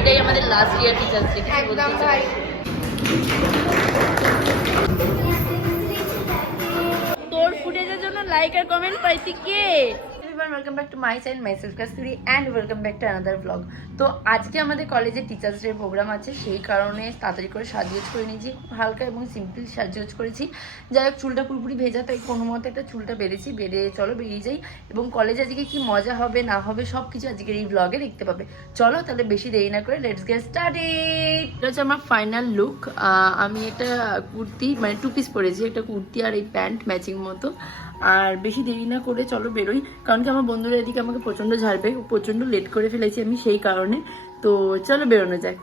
এটাই আমাদের last year teachers day. একদম ভাই। তোর ফুটেজের জন্য লাইক আর কমেন্ট পাইছি কে? Welcome back to my channel myself Kasturi and welcome back to another blog. তো আজকে আমাদের কলেজে টিচার্স ডে প্রোগ্রাম আছে, সেই কারণে তাড়াতাড়ি করে সাজগোজ করে নিয়েছি। খুব হালকা এবং সিম্পল সাজগোজ করেছি। যাই হোক, চুলটা পুরোপুরি ভেজা, তাই কোনো মতে একটা চুলটা বেড়েছি। চলো বেরিয়ে যাই, এবং কলেজে আজকে কি মজা হবে না হবে সব কিছু আজকের এই ব্লগে দেখতে পাবে। চলো তাহলে বেশি দেরি না করে লেটস গেট স্টার্টেড। এটা হচ্ছে আমার ফাইনাল লুক। আমি একটা কুর্তি মানে 2 পিস পরেছি, একটা কুর্তি আর এই প্যান্ট ম্যাচিং মতো। আর বেশি দেরি না করে চলো বেরোই, কারণ কি আমার বন্ধুরা এদিকে আমাকে প্রচণ্ড ঝাড়বে, প্রচণ্ড লেট করে ফেলেছি আমি সেই কারণে। তো চলো বেরোনো যাক।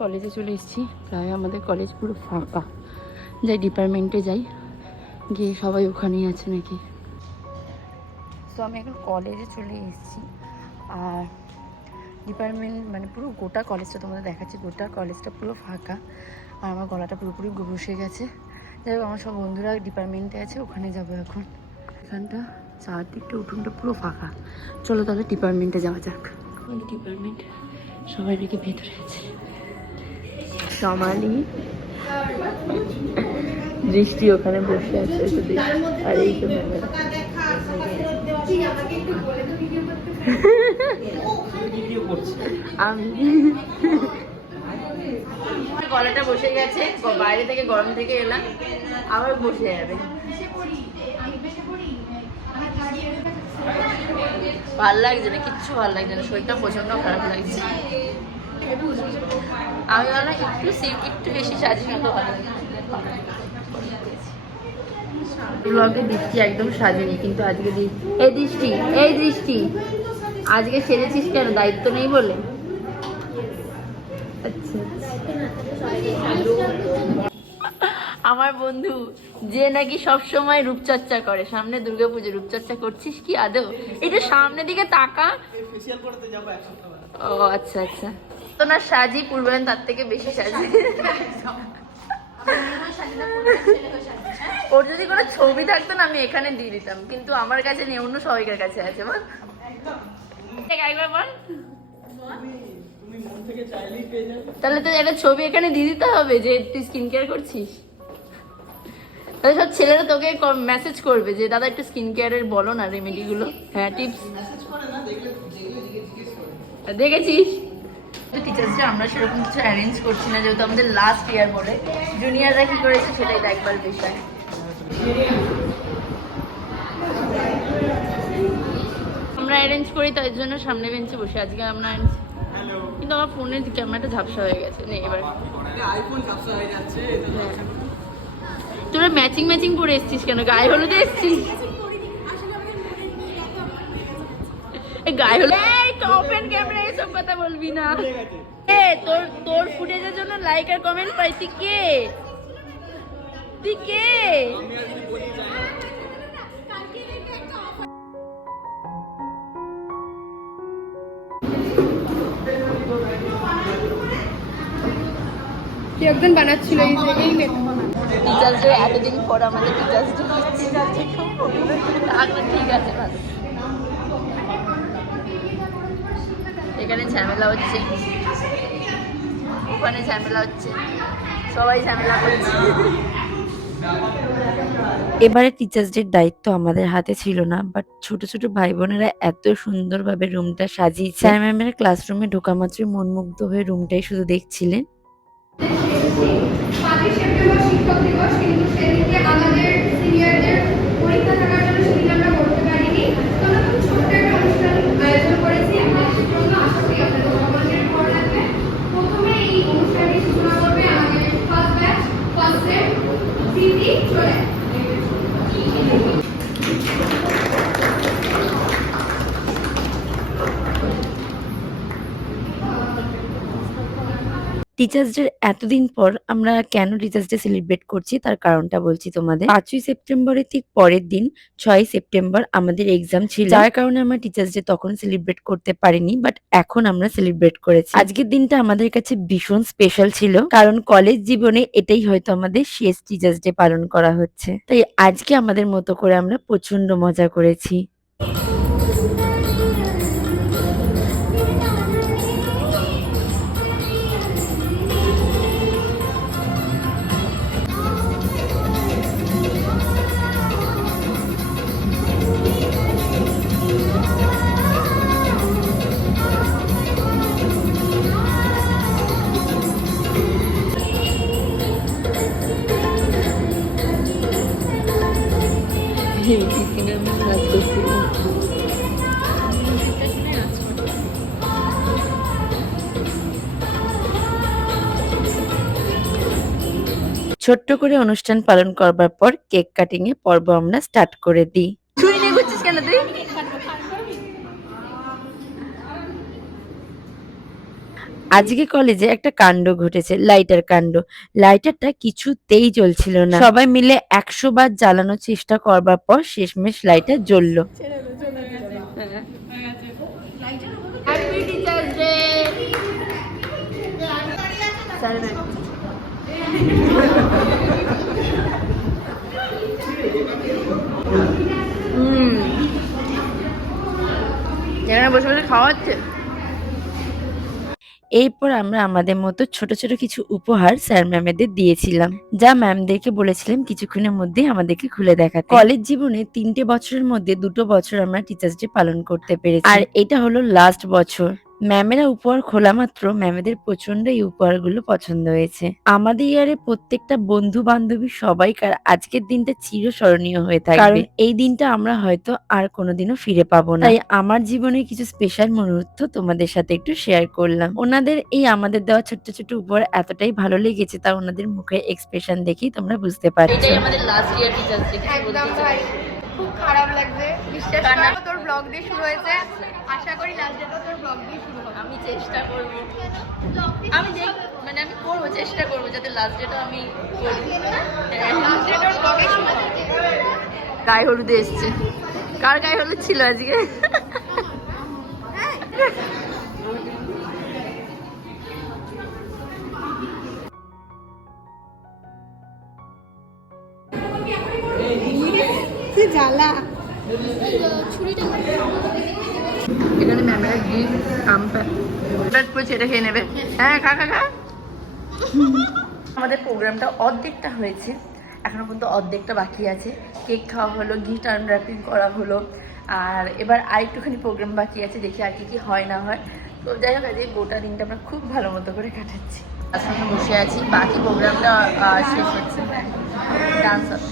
কলেজে চলে এসেছি, প্রায় আমাদের কলেজ পুরো ফাঁকা। যাই ডিপার্টমেন্টে যাই, গিয়ে সবাই ওখানেই আছে নাকি। তো আমি এখন কলেজে চলে এসেছি, আর ডিপার্টমেন্ট মানে পুরো গোটা কলেজটা তোমাদের দেখাচ্ছি। গোটা কলেজটা পুরো ফাঁকা, আর আমার গলাটা পুরোপুরি বসে গেছে। যাই হোক, আমার সব বন্ধুরা ডিপার্টমেন্টে আছে, ওখানে যাবো এখন। এখানটা চারদিকটা উঠোনটা পুরো ফাঁকা। চলো তাহলে ডিপার্টমেন্টে যাওয়া যাক। ডিপার্টমেন্ট সবাই নাকি ভেতরে আছে। সমালি দৃষ্টি ওখানে বসে আছে, আর এই তো আমি গলাটা বসে গেছে, বাইরে থেকে গরম থেকে এলাম, আবার বসে যাবে। ভাল লাগছে না, কিচ্ছু ভাল লাগছে না, শরীরটা প্রচন্ড খারাপ লাগছে। আমি ভাবলাম একটু বেশি সাজিয়ে তো ভালো লাগে। ব্লগে দৃষ্টি একদম সাজেনি, কিন্তু আজকে এই দৃষ্টি আজকে সেরেছিস কেন? দায়িত্ব নেই বলে? আচ্ছা, আমার বন্ধু যে নাকি সব সময় রূপচর্চা করে, সামনে দুর্গাপুজো রূপচর্চা করছিস কি আদৌ? এটা সামনের দিকে তাকা। ও আচ্ছা আচ্ছা, তো না সাজি পূর্বায়ন তার থেকে বেশি সাজি। ওর যদি কোনো ছবি থাকতো না আমি এখানে দিয়ে দিতাম, কিন্তু আমার কাছে নেই, অন্য সবাইকার কাছে আছে। বল একবার বল, তাহলে তো একটা ছবি এখানে দিয়ে দিতে হবে যে তুই স্কিন কেয়ার করছিস। তাহলে সব ছেলেরা তোকে মেসেজ করবে যে দাদা একটু স্কিন কেয়ারের বলো না রেমেডি গুলো। হ্যাঁ টিপস দেখেছিস। টিচার্স ডে আমরা সেরকম কিছু অ্যারেঞ্জ করছি না, যেহেতু আমাদের লাস্ট ইয়ার বলে। জুনিয়ররা কি করেছে সেটাই দেখবার বিষয়। আমরা অ্যারেঞ্জ করি, তার জন্য সামনে বেঞ্চে বসে আজকে আমরা। কিন্তু আমার ফোনের ক্যামেরাটা ঝাপসা হয়ে গেছে। নেই এবার তোরা ম্যাচিং পরে এসছিস কেন? গায়ে হলুদে এসছিস? গায়ে হলুদ ওপেন ক্যামেরা এসব কথা বলবি না। তোর ফুটেজের জন্য লাইক আর কমেন্ট পাইছি কে? তুই কে? একজন বানাচ্ছিল টিচার্স ডে, এতদিন পর আমাদের টিচার্স ডে হচ্ছে। ঠিক আছে, এখানে ঝামেলা হচ্ছে, ওখানে ঝামেলা হচ্ছে, সবাই ঝামেলা করছে। এবারে টিচার্স ডের দায়িত্ব আমাদের হাতে ছিল না, বাট ছোট ছোট ভাই বোনেরা এত সুন্দরভাবে রুমটা সাজিয়েছে। স্যার ম্যামের ক্লাসরুমে ঢোকা মাত্রই মনমুগ্ধ হয়ে রুমটাই শুধু দেখছিলেন। শিক্ষক দিবস, কিন্তু সেদিকে আমাদের সিনিয়রদের পরীক্ষা থাকার জন্য সেদিকে আমরা করতে পারিনি। তো আমরা খুব ছোট্ট একটা অনুষ্ঠান আয়োজন করেছি, আমাদের জন্য আশা করি আপনাদের সকলের ভালো লাগবে। প্রথমে এই অনুষ্ঠানটি সূচনা করবে আমাদের first batch first same city চলে। টিচার্স ডে এতদিন পর আমরা কেন টিচার্স ডে সেলিব্রেট করছি তার কারণটা বলছি তোমাদের। ৫ই সেপ্টেম্বরের ঠিক পরের দিন ৬ই সেপ্টেম্বর আমাদের এক্সাম ছিল। যার কারণে আমরা টিচার্স ডে তখন সেলিব্রেট করতে পারিনি, বাট এখন আমরা সেলিব্রেট করেছি। আজকের দিনটা আমাদের কাছে ভীষণ স্পেশাল ছিল, কারণ কলেজ জীবনে এটাই হয়তো আমাদের শেষ টিচার্স ডে পালন করা হচ্ছে। তাই আজকে আমাদের মতো করে আমরা প্রচন্ড মজা করেছি। ছোট্ট করে অনুষ্ঠান পালন করবার পর কেক কাটিং এর পর্ব আমরা স্টার্ট করে দিই। ছুরি নিয়ে ঘুরছিস কেন তুই? আজকে কলেজে একটা কাণ্ড ঘটেছে, লাইটার কাণ্ড। লাইটারটা কিছুতেই জ্বলছিল না। সবাই মিলে ১০০ বার জ্বালানোর চেষ্টা করবার পর শেষমেশ লাইটার জ্বললো। Happy teachers day. এখানে বসে বসে খাওয়া হচ্ছে। এরপর আমরা আমাদের মতো ছোট ছোট কিছু উপহার স্যার ম্যামেদের দিয়েছিলাম, যা ম্যামদেরকে বলেছিলাম কিছুক্ষণের মধ্যে আমাদেরকে খুলে দেখাতে। কলেজ জীবনে ৩টে বছরের মধ্যে ২টো বছর আমরা টিচার্স ডে পালন করতে পেরেছি, আর এটা হলো লাস্ট বছর। ম্যামেরা উপহার খোলা মাত্র ম্যামেদের প্রচন্ড এই উপহারগুলো পছন্দ হয়েছে। আমাদের ইয়ারে প্রত্যেকটা বন্ধু বান্ধবী সবাইকার আজকের দিনটা চিরস্মরণীয় হয়ে থাকবে, কারণ এই দিনটা আমরা হয়তো আর কোনোদিনও ফিরে পাবো না। তাই আমার জীবনে কিছু স্পেশাল মুহূর্ত তোমাদের সাথে একটু শেয়ার করলাম। ওনাদের এই আমাদের দেওয়া ছোট্ট ছোট্ট উপহার এতটাই ভালো লেগেছে, তা ওনাদের মুখের এক্সপ্রেশন দেখেই তোমরা বুঝতে পারছো। এটাই আমাদের লাস্ট ইয়ার টিচার্স ডে। একদম ভাই, খুব খারাপ লাগছে। বিশ্বাস কর, তোর ব্লগ দিয়ে শুরু হয়েছে, আশা করি লাস্ট ডেটা তোর ব্লগ দিয়ে শুরু হবে। আমি চেষ্টা করব, আমি করবো, চেষ্টা করবো যাতে লাস্ট ডেটা আমি করি। লাস্ট ডেটা তোর ব্লগে শুরু হবে। গায়ে হলুদে এসছে। কার গায়ে হলুদ ছিল আজকে? জ্বালা। এখানে ম্যামেরা গিফট এটা খেয়ে নেবে। হ্যাঁ, খা খা খা। আমাদের প্রোগ্রামটা অর্ধেকটা হয়েছে, এখনো পর্যন্ত অর্ধেকটা বাকি আছে। কেক খাওয়া হলো, গিফট আনর্যাপিং করা হলো, আর এবার আরেকটুখানি প্রোগ্রাম বাকি আছে, দেখি আর কি হয় না হয়। তো যাই হোক, আজকে গোটা দিনটা আমরা খুব ভালো মতো করে কাটাচ্ছি। আসলে বসে আছি, বাকি প্রোগ্রামটা শেষ হচ্ছে, ডান্স হবে।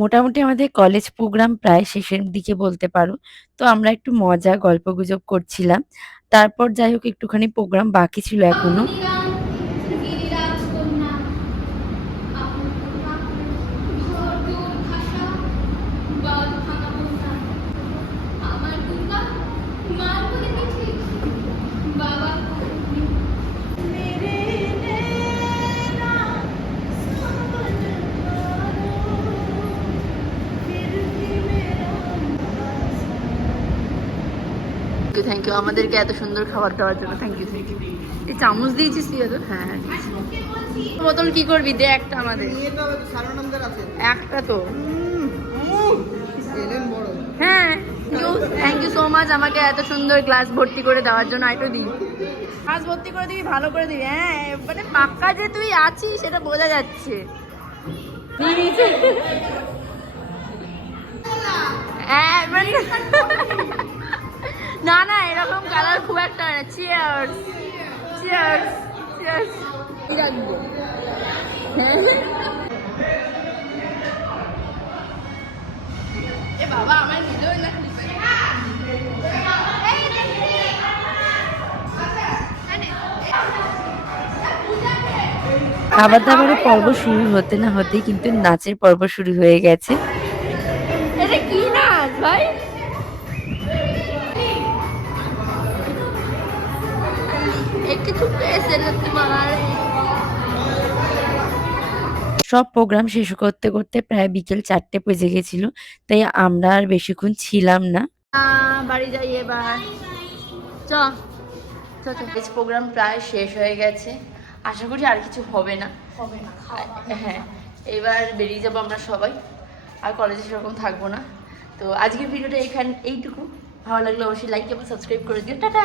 মোটামুটি আমাদের কলেজ প্রোগ্রাম প্রায় শেষের দিকে বলতে পারো। তো আমরা একটু মজা গল্পগুজব করছিলাম। তারপর যাই হোক, একটুখানি প্রোগ্রাম বাকি ছিল এখনো। ইউ আমাদেরকে এত সুন্দর খাবার দেওয়ার জন্য। Thank you thank you. এই চামচ দিয়েছিস তুই এত? হ্যাঁ দিয়েছি। বোতল কি করবি, দে একটা আমাদের। একটা তো হ্যাঁ। থ্যাংক ইউ সো মাচ আমাকে এত সুন্দর গ্লাস ভর্তি করে দেওয়ার জন্য। একটু দিই, গ্লাস ভর্তি করে দিবি, ভালো করে দিবি। হ্যাঁ মানে পাক্কা যে তুই আছিস সেটা বোঝা যাচ্ছে। হ্যাঁ মানে না না এরকম কালার খুব একটা হয় না। চিয়ার্স চিয়ার্স চিয়ার্স রাখবো। হ্যাঁ এ বাবা আমার নিলো না। খাবার দাবারের পর্ব শুরু হতে না হতেই কিন্তু নাচের পর্ব শুরু হয়ে গেছে। এটা কি নাচ ভাই? একটু চুপ এসে তোমার। সব প্রোগ্রাম শেষ করতে করতে প্রায় বিকেল 4টে বেজে গেছিল, তাই আমরা আর বেশিক্ষণ ছিলাম না। বাড়ি যাই এবার। চ চ চ। প্রোগ্রাম প্রায় শেষ হয়ে গেছে, আশা করি আর কিছু হবে না। হ্যাঁ এবার বেরিয়ে যাবো আমরা সবাই, আর কলেজে সেরকম থাকবো না। তো আজকের ভিডিওটা এইটুকু। ভালো লাগলে অবশ্যই লাইক এবং সাবস্ক্রাইব করে দিও। টাটা।